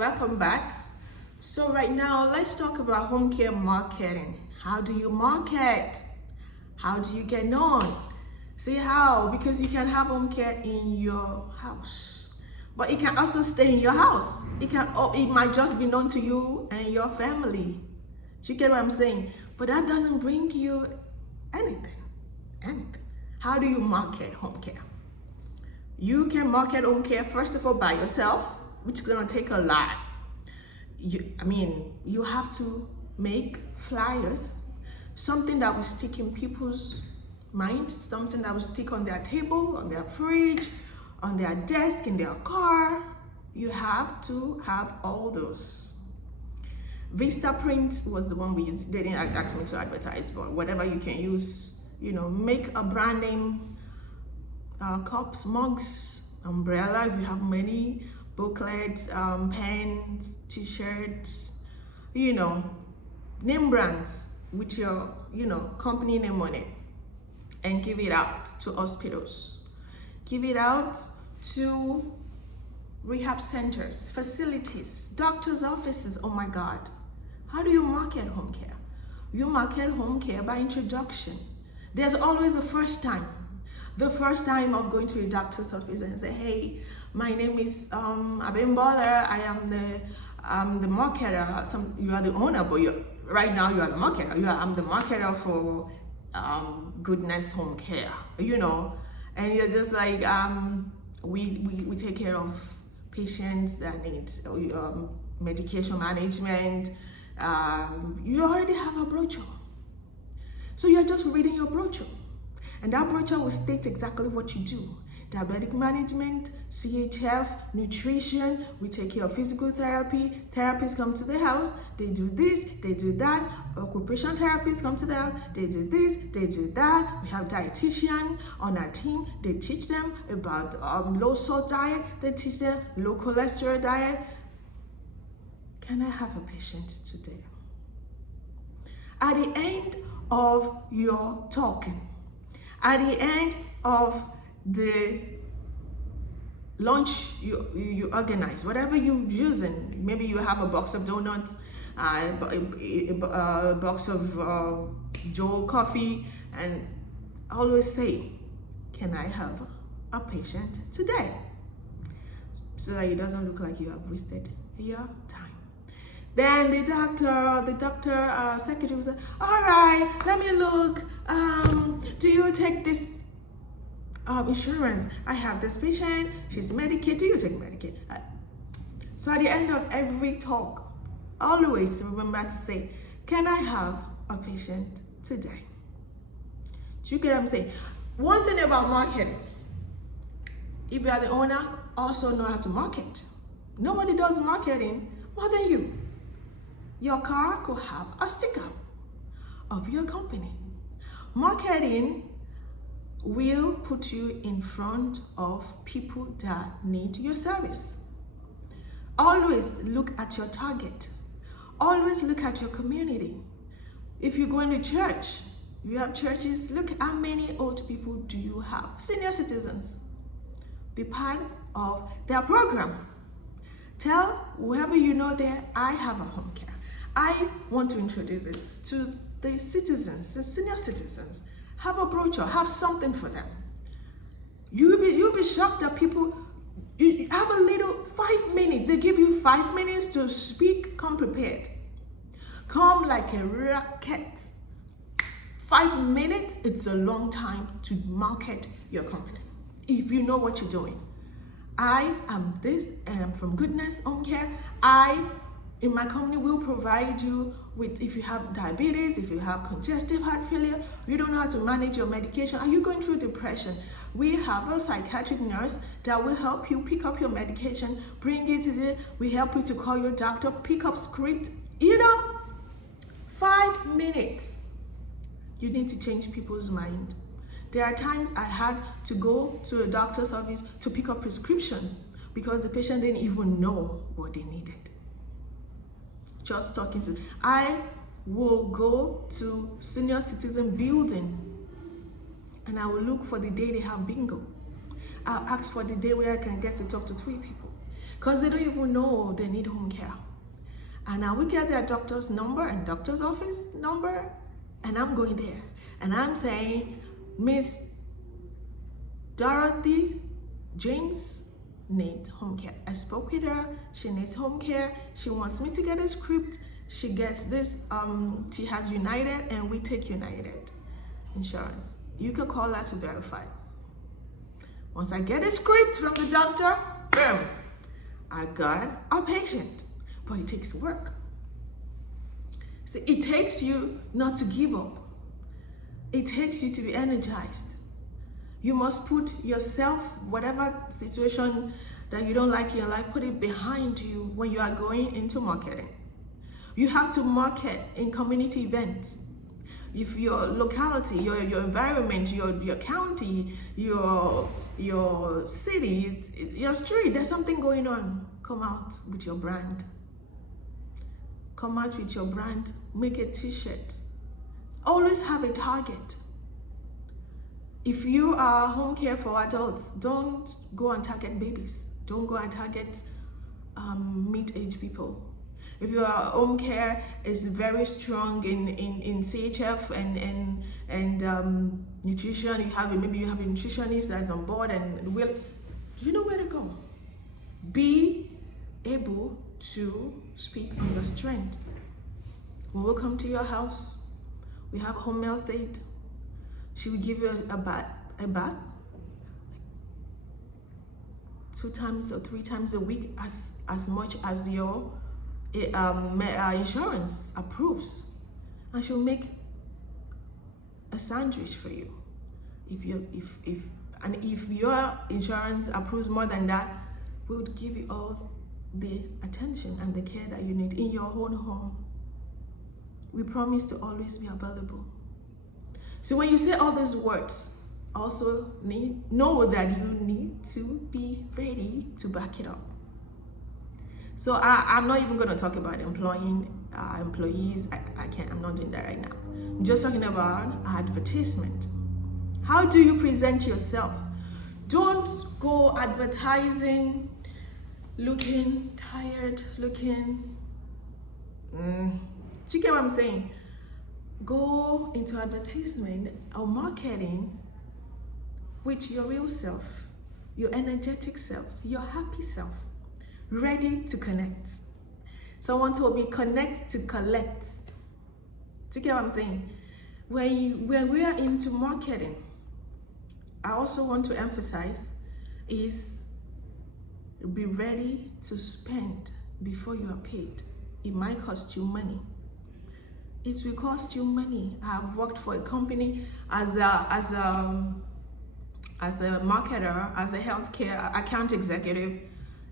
Welcome back. So right now, let's talk about home care marketing. How do you market? How do you get known? See how? Because you can have home care in your house, but it can also stay in your house. It might just be known to you and your family. You get what I'm saying? But that doesn't bring you anything. Anything. How do you market home care? You can market home care first of all by yourself, which is gonna take a lot. You have to make flyers, something that will stick in people's mind, something that will stick on their table, on their fridge, on their desk, in their car. You have to have all those. Vistaprint was the one we used. They didn't ask me to advertise, but whatever you can use, make a brand name, cups, mugs, umbrella if you have many, booklets, pens, t-shirts, name brands with your, company name on it, and give it out to hospitals. Give it out to rehab centers, facilities, doctors' offices. Oh my God. How do you market home care? You market home care by introduction. There's always a first time. The first time of going to a doctor's office and say, hey, my name is Abimbola. I am the marketer. You are the owner, but right now you are the marketer. I'm the marketer for Goodness Home Care, and you're just like, we take care of patients that need medication management. You already have a brochure. So you're just reading your brochure. And that brochure will state exactly what you do. Diabetic management, CHF, nutrition, we take care of physical therapy. Therapists come to the house, they do this, they do that. Occupational therapists come to the house, they do this, they do that. We have dietitian on our team, they teach them about low salt diet, they teach them low cholesterol diet. Can I have a patient today? At the end of your talking, at the end of the lunch you organize, whatever you're using, maybe you have a box of donuts, a box of Joe coffee, and always say, can I have a patient today? So that it doesn't look like you have wasted your time. Then the doctor secretary will say, all right, let me look. Do you take this insurance? I have this patient, she's Medicaid. Do you take Medicaid? So at the end of every talk, always remember to say, can I have a patient today? Do you get what I'm saying? One thing about marketing, if you are the owner, also know how to market. Nobody does marketing more than you. Your car could have a sticker of your company. Marketing will put you in front of people that need your service. Always look at your target. Always look at your community. If you go into church, you have churches, look how many old people do you have? Senior citizens. Be part of their program. Tell whoever you know there, I have a home care. I want to introduce it to the citizens, the senior citizens. Have a brochure, have something for them. You'll be shocked that people, you have a little 5 minutes. They give you 5 minutes to speak. Come prepared. Come like a rocket. 5 minutes, it's a long time to market your company. If you know what you're doing. I am this, and I'm from Goodness Home Care. In my company, will provide you with, if you have diabetes, if you have congestive heart failure, you don't know how to manage your medication, are you going through depression? We have a psychiatric nurse that will help you pick up your medication, bring it to we help you to call your doctor, pick up script, 5 minutes. You need to change people's mind. There are times I had to go to a doctor's office to pick up prescription because the patient didn't even know what they needed. Just talking to, I will go to senior citizen building and I will look for the day they have bingo. I'll ask for the day where I can get to talk to 3 people. because they don't even know they need home care. And I will get their doctor's number and doctor's office number, and I'm going there. And I'm saying, Miss Dorothy James needs home care. I spoke with her, she needs home care. She wants me to get a script. She gets this, she has United, and we take United insurance. You can call us to verify. Once I get a script from the doctor, boom, I got a patient. But it takes work. So it takes you not to give up. It takes you to be energized. You must put yourself, whatever situation that you don't like in your life, put it behind you when you are going into marketing. You have to market in community events. If your locality, your environment, your county, your city, your street, there's something going on, come out with your brand. Come out with your brand, make a t-shirt. Always have a target. If you are home care for adults, don't go and target babies. Don't go and target mid-age people. If your home care is very strong in CHF and nutrition, maybe you have a nutritionist that's on board and you know where to go. Be able to speak on your strength. When we come to your house, we have home health aid. She will give you a bath 2 times or 3 times a week, as much as your insurance approves, and she'll make a sandwich for you. If your insurance approves more than that, we would give you all the attention and the care that you need in your own home. We promise to always be available. So when you say all these words, also know that you need to be ready to back it up. So I'm not even going to talk about employing employees. I'm not doing that right now. I'm just talking about advertisement. How do you present yourself? Don't go advertising looking tired, looking, do you get what I'm saying? Go into advertisement or marketing with your real self, your energetic self, your happy self, ready to connect. Someone told me, connect to collect. Do you get what I'm saying? When we are into marketing, I also want to emphasize is be ready to spend before you are paid. It might cost you money. It will cost you money. I've worked for a company as a marketer, as a healthcare account executive.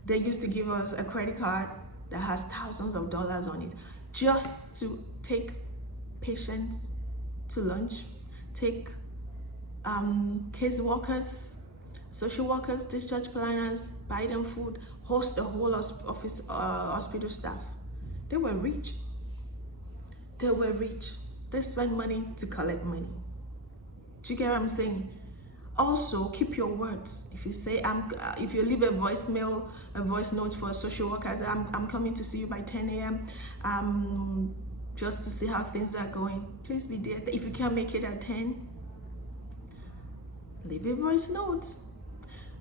They used to give us a credit card that has thousands of dollars on it, just to take patients to lunch, take case workers, social workers, discharge planners, buy them food, host the whole office, hospital staff. They were rich. They were rich. They spent money to collect money. Do you get what I'm saying? Also, keep your words. If you say, if you leave a voice note for social workers, I'm coming to see you by 10 a.m. Just to see how things are going. Please be there. If you can't make it at 10, leave a voice note.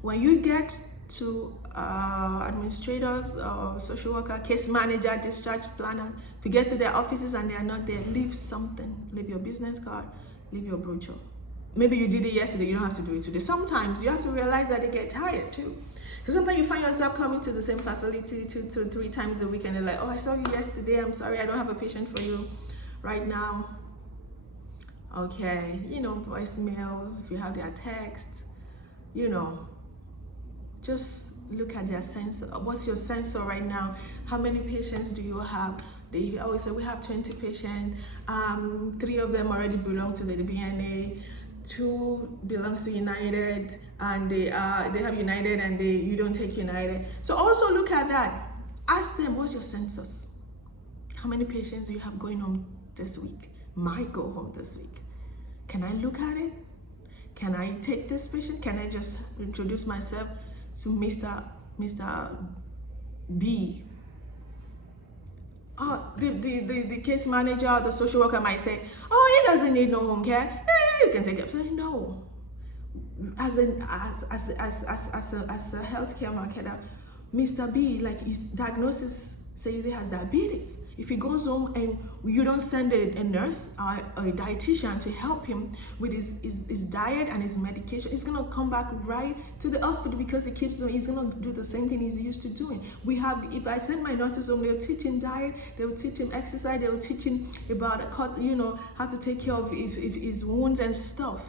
When you get to administrators or social worker, case manager, discharge planner, if you get to their offices and they are not there, leave something. Leave your business card, leave your brochure. Maybe you did it yesterday, you don't have to do it today. Sometimes you have to realize that they get tired too. Because sometimes you find yourself coming to the same facility 2 to 3 times a week and they're like, oh, I saw you yesterday, I'm sorry, I don't have a patient for you right now. Okay, voicemail, if you have their text, just look at their sensor. What's your sensor right now? How many patients do you have? They always say we have 20 patients. 3 of them already belong to the BNA. 2 belongs to United, and they have United, and you don't take United. So also look at that. Ask them, what's your census? How many patients do you have going home this week? Might go home this week. Can I look at it? Can I take this patient? Can I just introduce myself to Mr. B. The case manager or the social worker might say, oh, he doesn't need no home care. You can take it. So, no. As a healthcare marketer, Mr. B, like his diagnosis says he has diabetes. If he goes home and you don't send a nurse or a dietitian to help him with his diet and his medication, he's gonna come back right to the hospital because he keeps doing. He's gonna do the same thing he's used to doing. If I send my nurses home, they'll teach him diet, they'll teach him exercise, they'll teach him about how to take care of his wounds and stuff.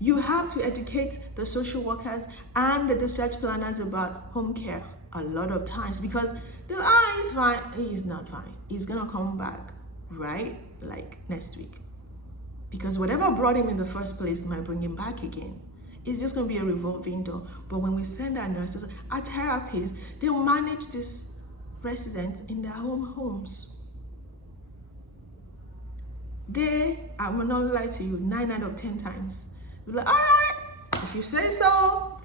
You have to educate the social workers and the discharge planners about home care a lot of times, because they're he's fine. He's not fine. He's gonna come back, right? Like next week. Because whatever brought him in the first place might bring him back again. It's just gonna be a revolving door. But when we send our nurses, our therapists, they'll manage this residents in their homes. I will not lie to you, 9 out of 10 times. You're like, all right, if you say so.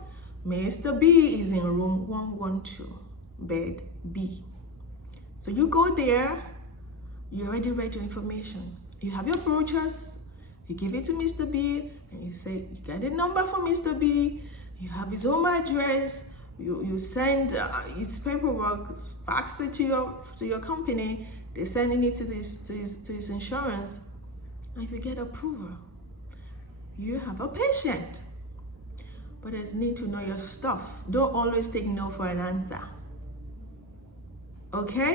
Mr. B is in room 112, bed B. So you go there, you already read your information. You have your brochures, you give it to Mr. B, and you say, you get a number for Mr. B, you have his home address, you send his paperwork, fax it to your company, they're sending it to his insurance, and if you get approval, you have a patient. But there's need to know your stuff. Don't always take no for an answer. Okay?